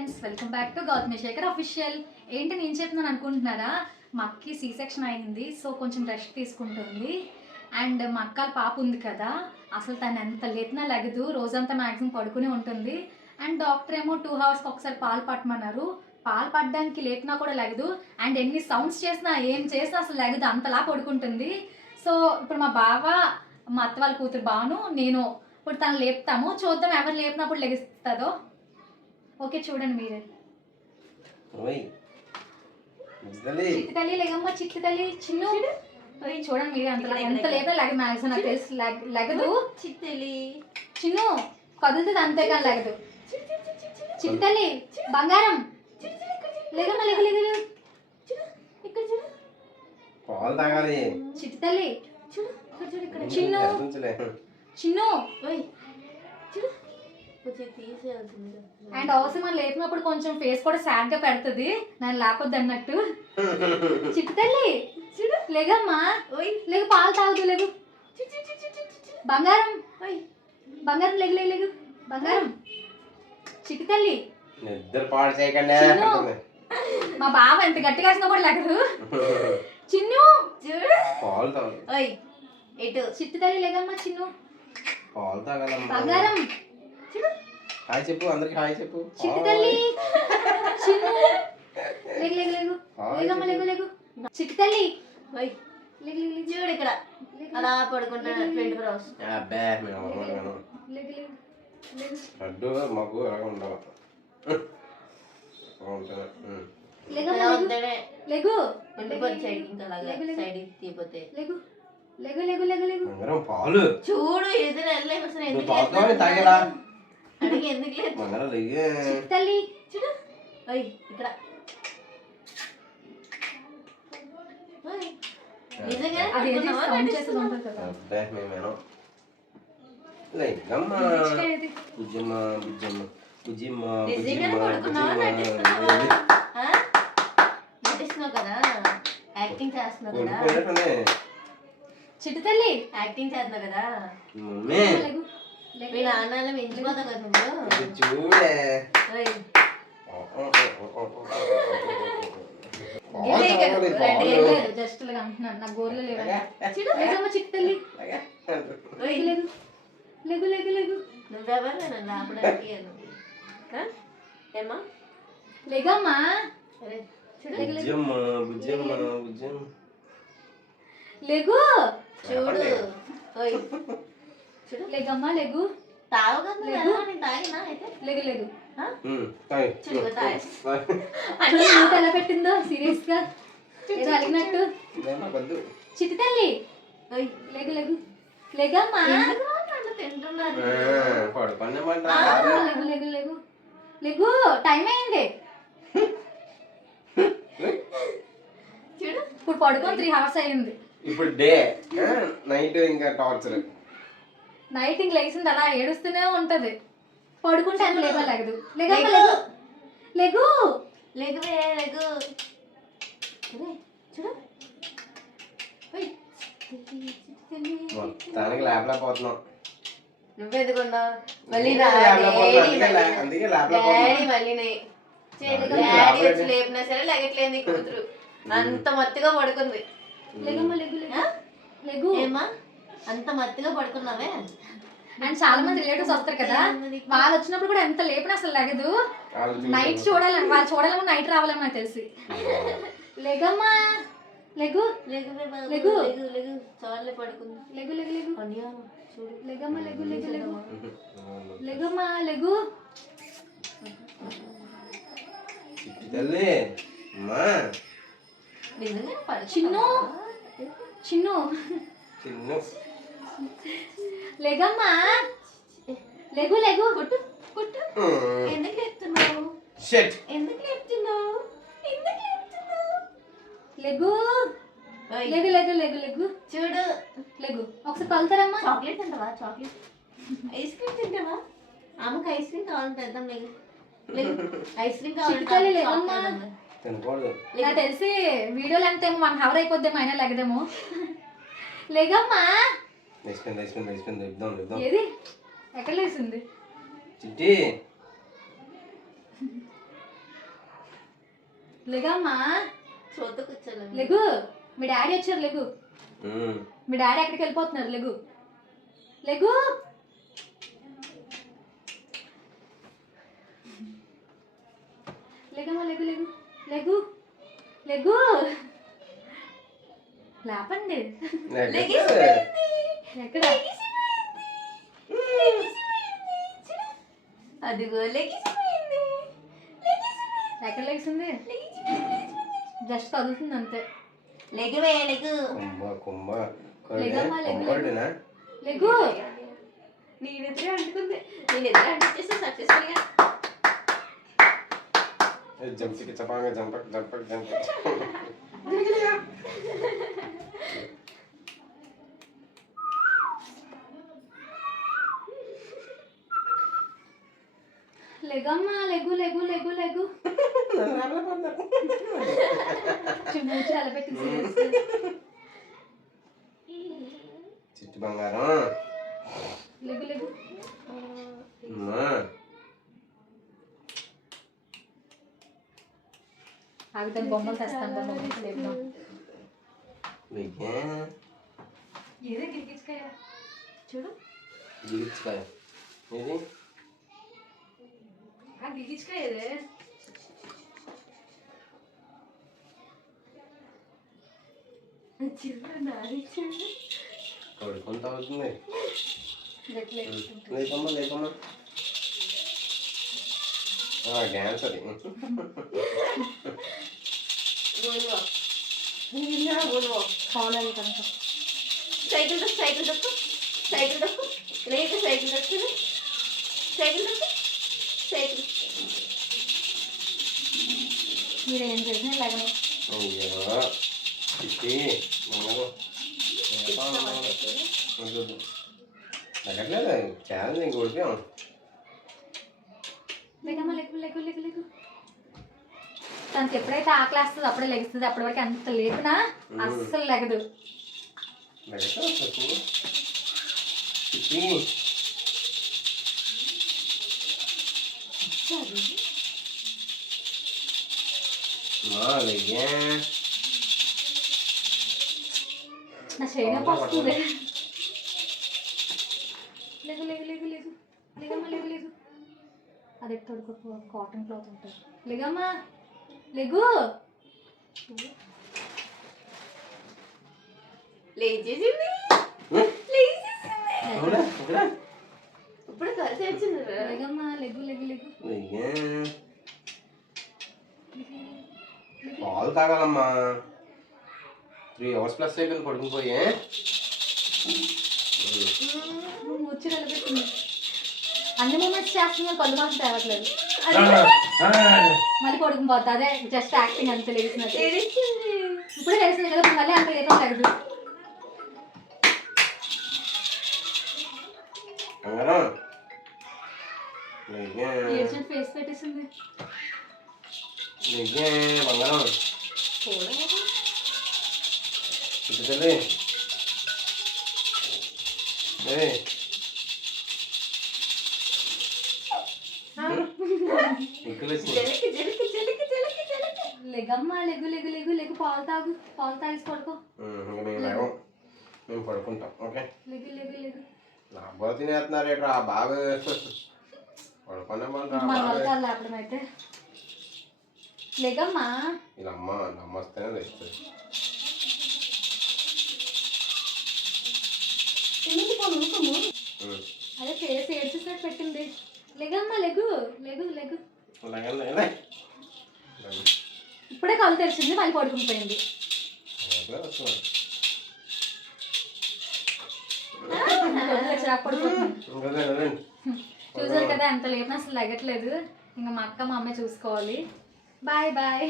Friends, welcome back to Gautami Shekhar official. ఏంటి నేను చెప్తున్నాను అనుకుంటున్నారా? మా అక్కకి సీ సెక్షన్ అయింది, సో కొంచెం రెస్ట్ తీసుకుంటుంది. అండ్ మా అక్క పాప ఉంది కదా, అసలు తను ఎంత లేపినా లెగదు, రోజంతా మ్యాక్సిమం పడుకుని ఉంటుంది. అండ్ డాక్టర్ ఏమో 2 hours ఒకసారి పాలు పట్టమన్నారు. పాలు పట్టడానికి లేపినా కూడా లెగదు. అండ్ ఎన్ని సౌండ్స్ చేసినా ఏం చేసినా అసలు లెగదు, అంతలా పడుకుంటుంది. సో ఇప్పుడు మా బావ, మా అత్త వాళ్ళ కూతురు బాను, నేను ఇప్పుడు తను లేపుతాము. చూద్దాం ఎవరు లేపినప్పుడు లెగిస్తుందో. ఓకే, చూడండి మీరే. చిట్టి తల్లి లేగమ్మ, చిట్టి తల్లి చిన్ను చూడండి మీరే. ఎంత లేపే లెగ మ్యాక్సిమం నాకు తెలిసి లెగదు. చిట్టి చిన్ను కదులుతుంది అంతే కానీ లెగదు. చిట్టి తల్లి బంగారం లేగమ్మ, లేగు లేగు లేగు. చిట్టి తల్లి చిన్ను చిన్ను. అండ్ అవసరం మనం లేపినప్పుడు కొంచెం ఫేస్ కూడా సాడ్ గా పెడుతుంది, నన్ను లేపొద్దు అన్నట్టు. చిట్టి తల్లి లేగమ్మా, లేగు పాలు తాగుదు, లేగు బంగారం, బంగారం లేగు లేగు లేగు బంగారం. చిట్టి తల్లి మా బావ ఎంత గట్టిగా వేసినా కూడా లేగదు. చిన్ను చిట్టి తల్లి లేగమ్మా, చిన్ను బంగారం హాయ్ చెప్పు, అందరికి హాయ్ చెప్పు. చిట్టి తల్లి చిన్ను లేగు లేగు లేగు లేగమ్మ, లేగు లేగు. చిట్టి తల్లి చూడు ఇక్కడ అలా పడుకుంటాను 24 hours. అడ్డు మాకు ఎలాగ ఉండాలి. పాలు చూడు ఎదురు తాగేలా అడిగి ఎందుకు లేదు తల్లి చూడు ఇక్కడ నిజంగా నటిస్తున్నావు కదా, యాక్టింగ్ చేస్తున్నావు కదా. చిట్టి తల్లి యాక్టింగ్ చేస్తున్నావు కదా, మీ నాన్న మించిపోతావు కదా నువ్వు. చూడే జస్ట్ అంటున్నాను, నా గోర్లు లేవమ్మ. చిట్టి తల్లి లేగు లేగు లేగు లేగు. నువ్వెవరు నన్ను ఆపడానికి? ఏమా లేగమ్మా, లేగు చూడు లేగమ్మా, లేగు తాగు కదా. నేను తాగినా అయితే లేగు లేగు. చూడు ఎలా పెట్టిందో సీరియస్ గా ఏదో అడిగినట్టు. చిట్టి తల్లి లేగు లేగు లేగమ్మా, తింటున్నాను. లేగు లేగు లేగు లేగు, టైం అయింది. చూడు ఇప్పుడు పడుకొని 3 hours అయింది. ఇప్పుడు డే నైట్ ఇంకా టార్చర్. నైట్ ఇంక లేచింది అలా ఏడుస్తూనే ఉంటది. పడుకుంటే అంత లేవా లెగదు. లేగమ్మ లేగు లేగు లేగువే లేగు. చూడు మొత్తానికి లేపలేకపోతున్నాం. నువ్వెందుకున్నావు మళ్ళీ? డాడీ వచ్చి లేపినా సరే లెగట్లేదు నీ కూతురు, అంత మత్తుగా పడుకుంది. లేగమ్మ లేగు లేగు. ఏమా అంత మత్తుగా పడుకున్నావే? అండ్ చాలా మంది రిలేటివ్స్ వస్తారు కదా, వాళ్ళు వచ్చినప్పుడు కూడా ఎంత లేపినా అసలు లెగదు. నైట్ చూడాలని, వాళ్ళు చూడాలని నైట్ రావాలని నాకు తెలిసి. లేగమ్మా లేగు లేగు లేగు లేగు. చాలే పడుకుంది. లేగు లేగు లేగు చూడు లేగమ్మ లేగు లేగు లేగు లేగమ్మా లేగు. చిన్ను చిన్ను లేగమ్మా లేగు లేగు. కొట్టు కొట్టు. ఎందుకు లేపుతున్నావు? ఎందుకు లేపుతున్నావు? ఎందుకు లేపుతున్నావు? లేగు లేగు లేగు లేగు లేగు. చూడు లేగు. ఒకసారి కలుతారమ్మా. చాక్లెట్ తింటావా? చాక్లెట్ ఐస్ క్రీమ్ తింటావా? ఆమెకు ఐస్ క్రీమ్ కావాలని తెద్దాం. ఐస్ క్రీమ్ కావాలి. నాకు తెలిసి వీడియో లెంత్ ఏమో 1 hour అయిపోద్దేమో, అయినా లెగదేమో. లేగమ్మా ఏది ఎక్కడ లేసింది? చిట్టి లేగమ్మా చూద్దు కూర్చోలేదు. లెగు. మీ డాడీ వచ్చారు లెగు. ఉమ్. మీ డాడీ ఎక్కడికి వెళ్ళిపోతున్నారు లెగు. లెగు. లెగమ్మా లెగు లెగు లెగు లెగు. లేపండి. లెగేసి. ఎక్కడ అదిగో లెగిసిపోయింది. ఎక్కడ లెగిసింది? జస్ట్ కదులుతుంది అంతే. లెగివే లెగు. కుమ్మ లెగమ్మా, లెగు. కుమ్మడినా లెగు. నేను ఎదురే అంటుకుంది. నేను ఎదురే అంటుచేస్తే సక్సెస్ఫుల్ గా. జంపికి చపాంగా జంపక్ జంపక్ జంపక్. లెగమ్మా లెగు లెగు లెగు లెగు. మూచి అలపెట్టి చిట్టు బంగారం. లెగు లెగు. అమ్మా. ఆగుతాను బొమ్మలు తెస్తాను. బొమ్మలు లేపుదాం. లెగే. ఏదే గిరికిచ్చుకాయ చూడు. గిరిచ్చుకాయ ఇది ఆ గిరికిచ్చుకాయ ఏదే. కొడుకుంత అవుతుంది. గట్లే లేకమ్మా లేకమ్మా. డ్యాన్స్ అది. కావాలి కనుక సైకిల్ దొక్కు సైకిల్ దొక్కు సైకిల్ దొక్కు. లేదు సైకిల్ దొక్కు. సైకిల్ దొక్కు సైకిల్. మీరు ఏం చేసినా ఇలాగనే. అయ్యో చిట్టి మనకు తగ్గట్లేదు. చాలా నీకు కొడిపాం. లేకమ్మా లెగు లెగు లెగు లెగు. తనకి ఎప్పుడైతే ఆకలి వేస్తుంది అప్పుడే లెగుస్తుంది. అప్పటి వరకు అంత లేకునా అస్సలు లెగదు. చిట్టి లెగే. నా చేయనప్పు వస్తుంది. లెగు లెగు లెగు లెగు లెగమ్మా లెగు లెగు. అది తొడుకు కాటన్ క్లాత్ ఉంటుంది. లెగమ్మా లెగు. లేచేసింది. ఇప్పుడు కలిసి వచ్చింది. లెగమ్మా లెగు లెగు లెగు. పాలు తాగాలమ్మా. 3 hours ప్లస్ అయిపోయింది పడుకునిపోయి. ముచ్చి నిలబెట్టింది. అన్ని మూమెంట్స్ చేస్తున్నా కళ్ళు మాత్రం తేవట్లేదు. మళ్ళీ పడుకుని పోతా. అదే జస్ట్ యాక్టింగ్ అంతే. లేచినట్టు ఇప్పుడే తెలిసింది కదా. మళ్ళీ అంత లేదో తగ్గదు. ఏడ్చిన ఫేస్ పెట్టేసింది. బంగారం తల్లి. లెగమ్మా లెగు లెగు లెగు లెగు. పాలు తాగు. పాలు తాగేసి పడుకో. మేము పడుకుంటాం. ఓకే లెగు లెగు లెగు. నా బోధ తినేస్తున్నారు. ఆ బాబు పడుకున్నామంటా. మన వాళ్ళ లేపడం అయితే. లెగమ్మా. ఇలా అమ్మ నమ్మస్తేనే తెస్తుంది. అదే ఫేస్ ఏడ్చేసినట్టు పెట్టింది. లెగమ్మా లెగు లెగు లెగు. ఇప్పుడే కళ్ళు తెరిచింది. మళ్ళీ పడుకుని పోయింది. చూసారు కదా ఎంత లేపినా అసలు లెగట్లేదు. ఇంకా మా అక్క మా అమ్మాయి చూసుకోవాలి. Bye bye.